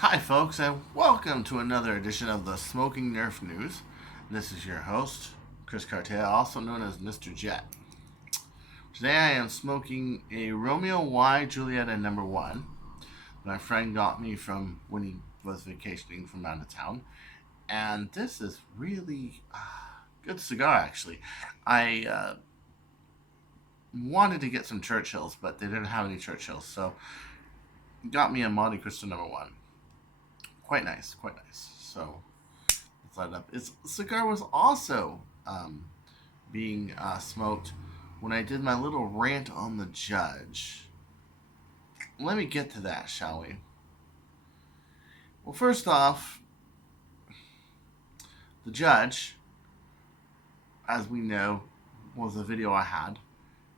Hi, folks, and welcome to another edition of the Smoking Nerf News. This is your host, Chris Cartea, also known as Mr. Jet. Today I am smoking a Romeo Y Juliet and number one. My friend got me from when he was vacationing from out of town. And this is really good cigar, actually. I wanted to get some Churchills, but they didn't have any Churchills, so got me a Monte Cristo number one. Quite nice, quite nice. So let's light it up. Its cigar was also being smoked when I did my little rant on the judge. Let me get to that, shall we? Well, first off, the judge, as we know, was a video I had.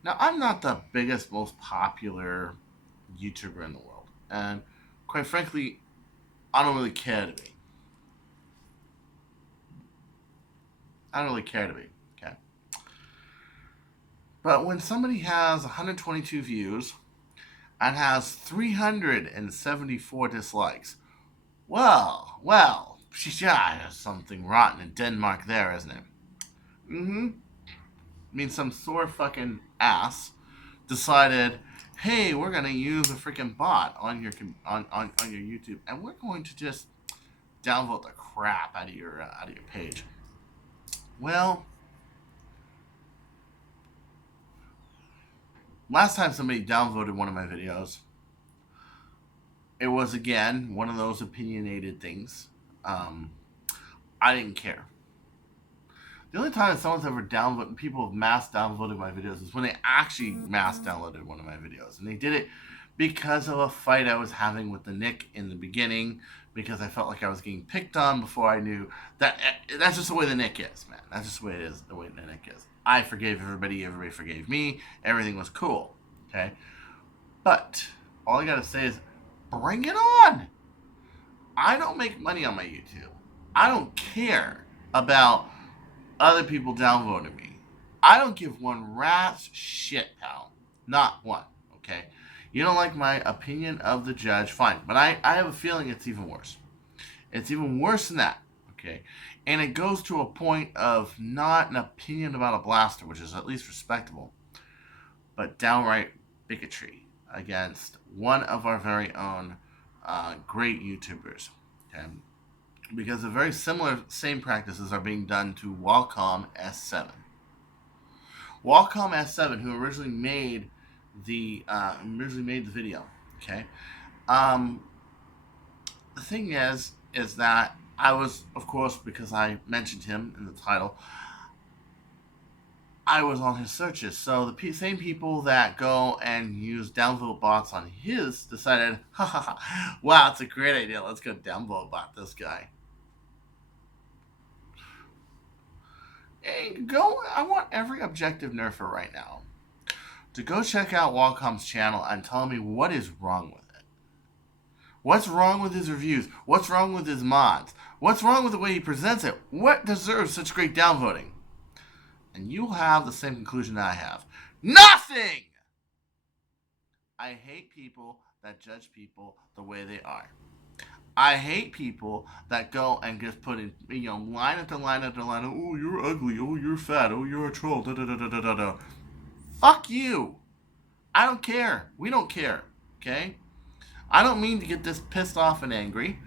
Now, I'm not the biggest, most popular YouTuber in the world, and quite frankly, I don't really care to be. I don't really care to be. Okay. But when somebody has 122 views and has 374 dislikes, well, there's something rotten in Denmark there, isn't it? Mm-hmm. I mean, some sore fucking ass decided, hey, we're gonna use a freaking bot on your on your YouTube, and we're going to just downvote the crap out of your page. Well, last time somebody downvoted one of my videos, it was again one of those opinionated things. Um, I didn't care. The only time someone's ever downvoted, people have mass downvoted my videos, is when they actually mass downloaded one of my videos, and they did it because of a fight I was having with the Nick in the beginning, because I felt like I was getting picked on before I knew that. That's just the way the Nick is, man. That's just the way it is. The way the Nick is. I forgave everybody. Everybody forgave me. Everything was cool. Okay, but all I gotta say is, bring it on. I don't make money on my YouTube. I don't care about other people downvoting me. I don't give one rat's shit, pal. Not one. Okay? You don't like my opinion of the judge, fine. But I have a feeling it's even worse. It's even worse than that. Okay? And it goes to a point of not an opinion about a blaster, which is at least respectable, but downright bigotry against one of our very own great YouTubers. Okay? Because the very similar same practices are being done to Wacom S7. Wacom S7, who originally made the video. Okay, um, the thing is that I was, of course, because I mentioned him in the title, I was on his searches. So the same people that go and use downvote bots on his decided, wow, it's a great idea. Let's go downvote bot this guy. Hey, go! I want every objective nerfer right now to go check out Wacom's channel and tell me what is wrong with it. What's wrong with his reviews? What's wrong with his mods? What's wrong with the way he presents it? What deserves such great downvoting? And you'll have the same conclusion that I have. Nothing! I hate people that judge people the way they are. I hate people that go and just put in, line after line after line. Oh, you're ugly. Oh, you're fat. Oh, you're a troll. Da da da da da da da. Fuck you. I don't care. We don't care. Okay? I don't mean to get this pissed off and angry,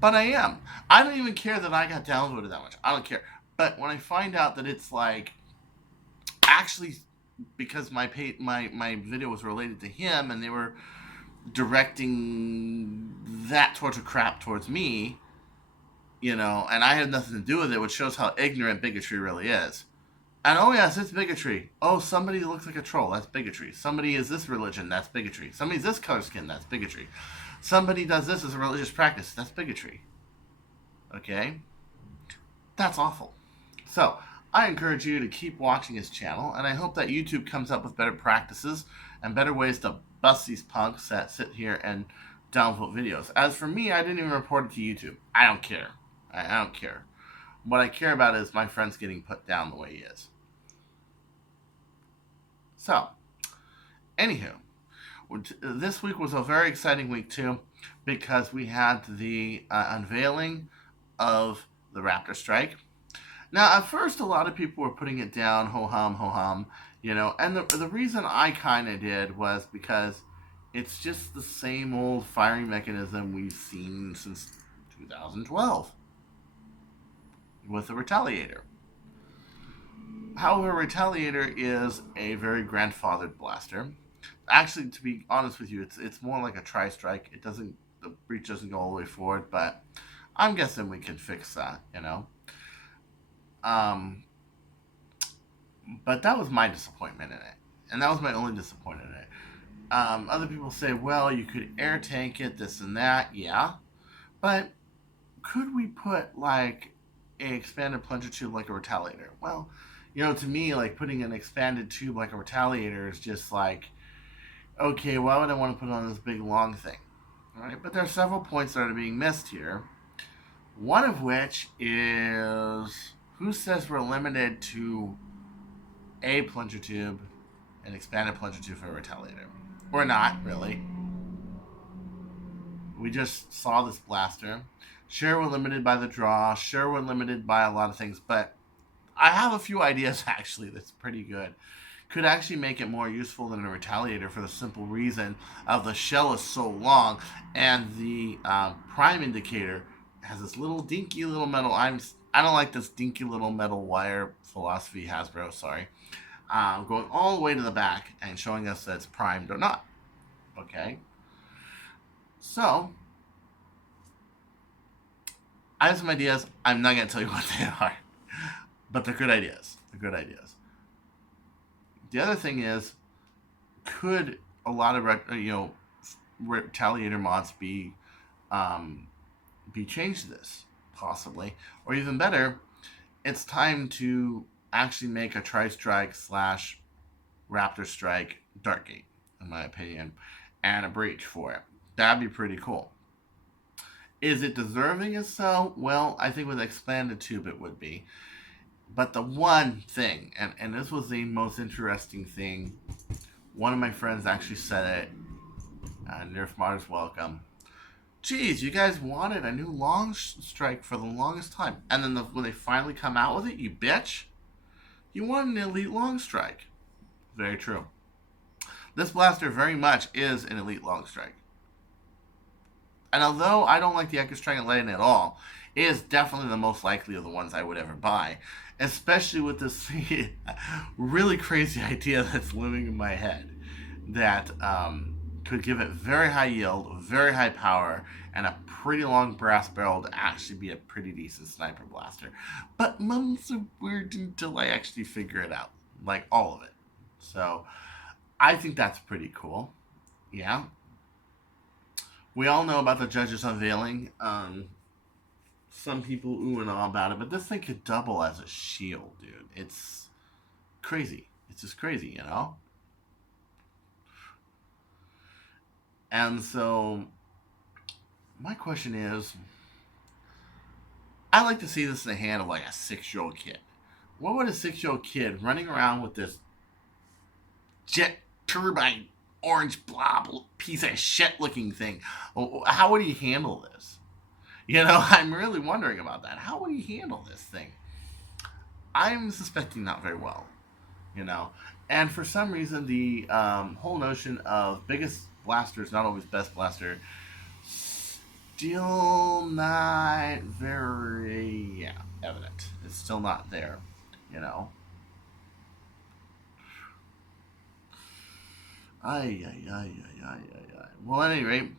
but I am. I don't even care that I got downvoted that much. I don't care. But when I find out that it's like actually because my video was related to him and they were directing that torture crap towards me, and I had nothing to do with it, which shows how ignorant bigotry really is. And oh yes, it's bigotry. Oh, somebody looks like a troll, that's bigotry. Somebody is this religion, that's bigotry. Somebody's this color skin, that's bigotry. Somebody does this as a religious practice, that's bigotry. Okay? That's awful. So, I encourage you to keep watching his channel, and I hope that YouTube comes up with better practices and better ways to bust these punks that sit here and downvote videos. As for me, I didn't even report it to YouTube. I don't care. I don't care. What I care about is my friends getting put down the way he is. So, anywho, this week was a very exciting week too, because we had the unveiling of the Raptor Strike. Now, at first, a lot of people were putting it down, ho hum, and the reason I kind of did was because it's just the same old firing mechanism we've seen since 2012 with the Retaliator. However, Retaliator is a very grandfathered blaster. Actually, to be honest with you, it's more like a tri-strike. The breach doesn't go all the way forward, but I'm guessing we can fix that. Um, but that was my disappointment in it, and that was my only disappointment in it. Other people say, well, you could air tank it, this and that, yeah, but could we put like a expanded plunger tube like a Retaliator? Well, to me, like putting an expanded tube like a Retaliator is just like, okay, why would I want to put on this big long thing? All right, but there are several points that are being missed here. One of which is, who says we're limited to a plunger tube, an expanded plunger tube for a Retaliator? We're not, really. We just saw this blaster. Sure, we're limited by the draw. Sure, we're limited by a lot of things, but I have a few ideas actually that's pretty good. Could actually make it more useful than a Retaliator for the simple reason of the shell is so long, and the prime indicator has this little dinky little metal. I don't like this dinky little metal wire philosophy, Hasbro. Sorry, going all the way to the back and showing us that it's primed or not. Okay, so I have some ideas. I'm not going to tell you what they are, but they're good ideas. They're good ideas. The other thing is, could a lot of Retaliator mods be changed to this? Possibly. Or even better, it's time to actually make a Tri-Strike / Raptor Strike Darkgate, in my opinion, and a breach for it. That'd be pretty cool. Is it deserving as so? Well, I think with expanded tube it would be. But the one thing, and this was the most interesting thing, one of my friends actually said it, Nerf modders welcome. Geez, you guys wanted a new long strike for the longest time. And then when they finally come out with it, you bitch, you want an elite long strike. Very true. This blaster very much is an elite long strike. And although I don't like the Echo Strike and Lightning at all, it is definitely the most likely of the ones I would ever buy. Especially with this really crazy idea that's looming in my head that could give it very high yield, very high power, and a pretty long brass barrel to actually be a pretty decent sniper blaster. But months are weird until I actually figure it out. Like all of it. So I think that's pretty cool. Yeah. We all know about the judges unveiling. Some people ooh and ah about it, but this thing could double as a shield, dude. It's crazy. It's just crazy, And so, my question is, I like to see this in the hand of like a 6-year-old kid. What would a 6-year-old kid running around with this jet turbine orange blob piece of shit looking thing, how would he handle this? I'm really wondering about that. How would he handle this thing? I'm suspecting not very well. And for some reason, the whole notion of biggest blaster is not always best blaster still not very evident. It's still not there. Ay. Well, at any rate,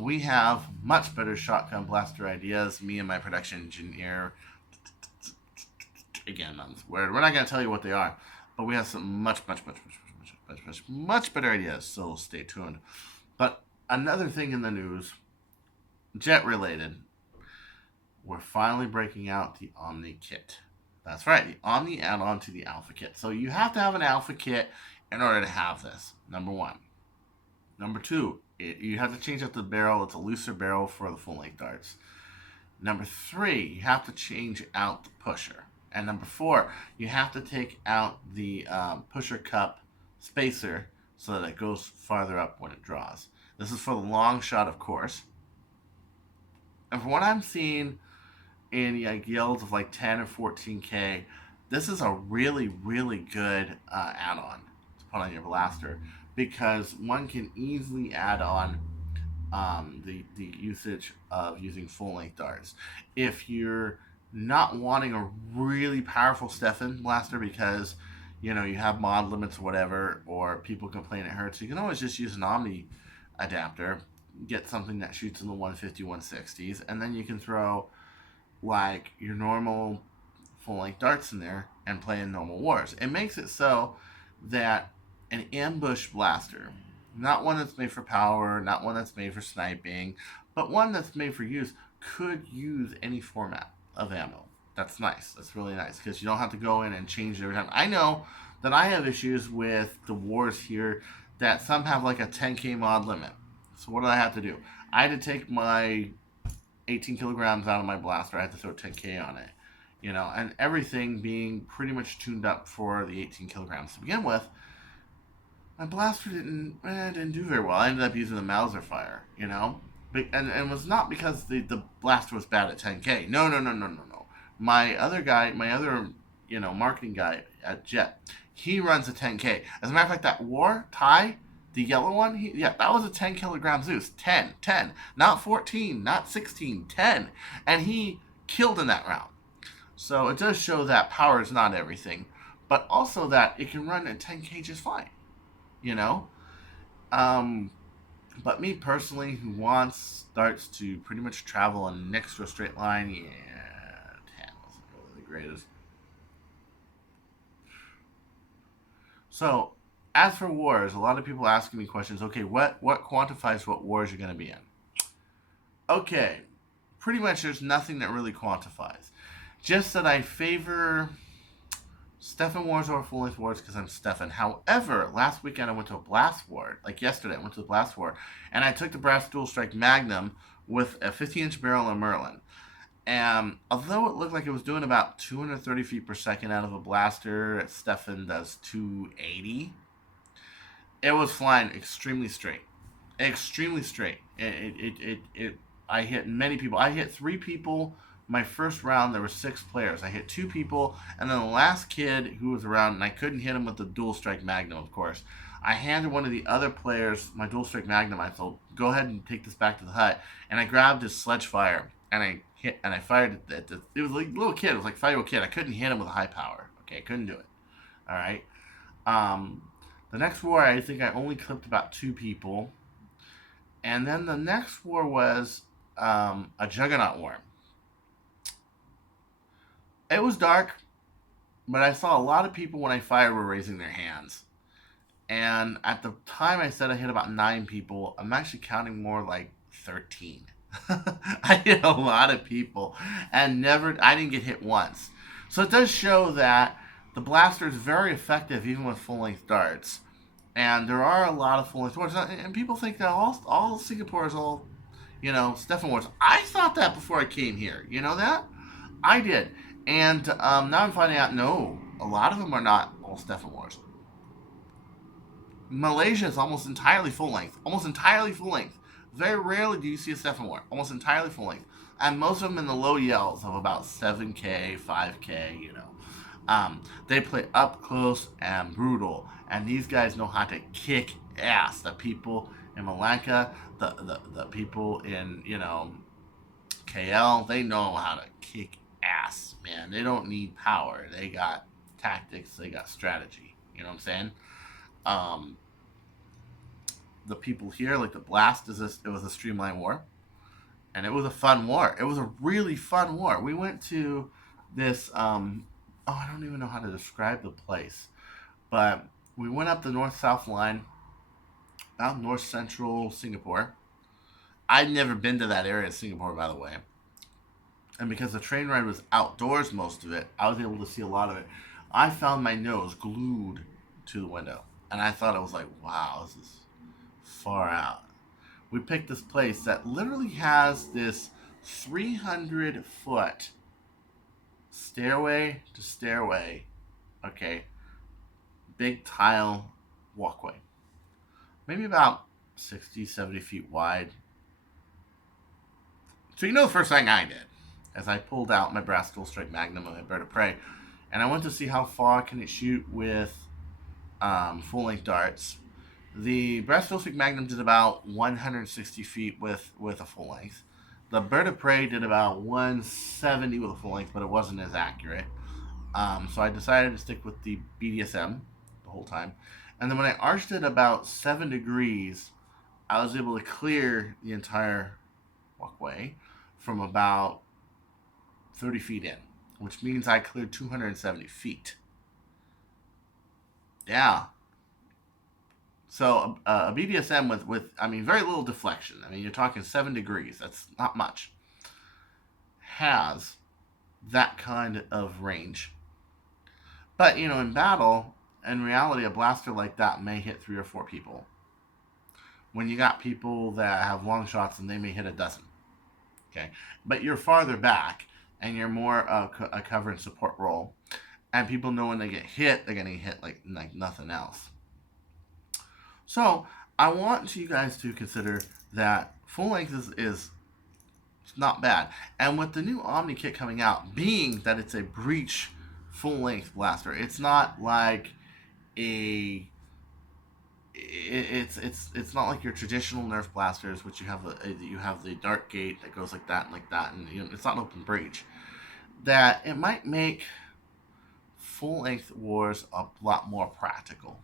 we have much better shotgun blaster ideas. Me and my production engineer. Again, that's weird. We're not going to tell you what they are, but we have some much better ideas. So stay tuned. But another thing in the news, jet related, we're finally breaking out the Omni kit. That's right, the Omni add-on to the Alpha kit. So you have to have an Alpha kit in order to have this. Number one. Number two, you have to change out the barrel. It's a looser barrel for the full-length darts. Number three, you have to change out the pusher. And number four, you have to take out the pusher cup spacer so that it goes farther up when it draws. This is for the long shot, of course. And from what I'm seeing in like yields of like 10 or 14K, this is a really, really good add-on to put on your blaster because one can easily add on the usage of using full length darts. If you're not wanting a really powerful Stefan blaster because you have mod limits or whatever, or people complain it hurts, you can always just use an Omni adapter, get something that shoots in the 150, 160s, and then you can throw like your normal full length darts in there and play in normal wars. It makes it so that an ambush blaster, not one that's made for power, not one that's made for sniping, but one that's made for use, could use any format of ammo. That's nice. That's really nice because you don't have to go in and change it every time. I know that I have issues with the wars here that some have like a 10K mod limit. So what did I have to do? I had to take my 18 kilograms out of my blaster. I had to throw 10K on it. And everything being pretty much tuned up for the 18 kilograms to begin with, my blaster didn't do very well. I ended up using the Mauser fire, and it was not because the blaster was bad at 10K. No. My other marketing guy at Jet, he runs a 10K. As a matter of fact, that war Ty, the yellow one, that was a 10 kilogram Zeus. 10, not 14, not 16, 10, and he killed in that round. So it does show that power is not everything, but also that it can run at 10K just fine. But me personally, who wants darts to pretty much travel in next to a straight line, 10 wasn't really the greatest. So, as for wars, a lot of people asking me questions. Okay, what quantifies what wars you're going to be in? Okay, pretty much there's nothing that really quantifies. Just that I favor Stefan wars over full length wars because I'm Stefan. However, last weekend I went to a blast war. Like yesterday, I went to the blast war, and I took the brass dual strike Magnum with a 50-inch barrel and a Merlin. And although it looked like it was doing about 230 feet per second out of a blaster, Stefan does 280. It was flying extremely straight. Extremely straight. I hit many people. I hit 3 people. My first round, there were 6 players. I hit 2 people, and then the last kid who was around, and I couldn't hit him with the dual strike Magnum, of course. I handed one of the other players my dual strike Magnum. I thought, go ahead and take this back to the hut. And I grabbed his sledge fire, and I fired at the, it was like a little kid. It was like a 5-year-old kid. I couldn't hit him with a high power. Okay, I couldn't do it. All right. The next war, I think I only clipped about 2 people. And then the next war was a Juggernaut war. It was dark, but I saw a lot of people when I fired were raising their hands. And at the time I said I hit about 9 people, I'm actually counting more like 13. I hit a lot of people and I didn't get hit once. So it does show that the blaster is very effective even with full-length darts. And there are a lot of full-length darts. And people think that all Singapore is all, Stefan wars. I thought that before I came here. You know that? I did. And now I'm finding out, no, a lot of them are not all Stefan wars. Malaysia is almost entirely full length. Almost entirely full length. Very rarely do you see a Stefan war. Almost entirely full length. And most of them in the low yells of about 7K, 5K, They play up close and brutal. And these guys know how to kick ass. The people in Malacca, the people in, KL, they know how to kick ass, man. They don't need power. They got tactics. They got strategy. You know what I'm saying? The people here, like the Blast, it was a streamline war, and it was a fun war. It was a really fun war. We went to this. I don't even know how to describe the place, but we went up the north-south line, out north-central Singapore. I'd never been to that area of Singapore, by the way. And because the train ride was outdoors most of it, I was able to see a lot of it. I found my nose glued to the window. And I thought, it was like, wow, this is far out. We picked this place that literally has this 300-foot stairway to stairway, okay, big tile walkway. Maybe about 60, 70 feet wide. So the first thing I did as I pulled out my brass dual strike magnum and my bird of prey, and I went to see how far can it shoot with full length darts. The brass dual strike magnum did about 160 feet with a full length. The bird of prey did about 170 with a full length, but it wasn't as accurate. So I decided to stick with the BDSM the whole time. And then when I arched it about 7 degrees, I was able to clear the entire walkway from about 30 feet in, which means I cleared 270 feet. Yeah. So a BDSM with very little deflection. You're talking 7 degrees. That's not much. Has that kind of range. But, in battle, in reality, a blaster like that may hit 3 or 4 people. When you got people that have long shots and they may hit a dozen. Okay. But you're farther back and you're more a cover and support role. And people know when they get hit, they're going to hit like nothing else. So I want you guys to consider that full length is not bad. And with the new Omni kit coming out, being that it's a breech full length blaster, it's not like it's not like your traditional Nerf blasters, which you have the dart gate that goes like that, and it's not an open breech. That it might make full length wars a lot more practical.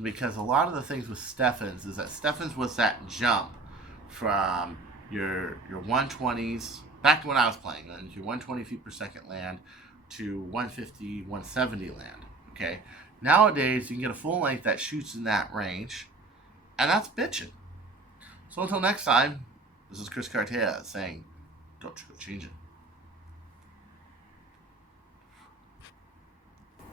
Because a lot of the things with Steffens is that Steffens was that jump from your 120s, back when I was playing, your 120 feet per second land to 150, 170 land. Okay? Nowadays, you can get a full length that shoots in that range, and that's bitching. So until next time, this is Chris Cartea saying, don't you go change it.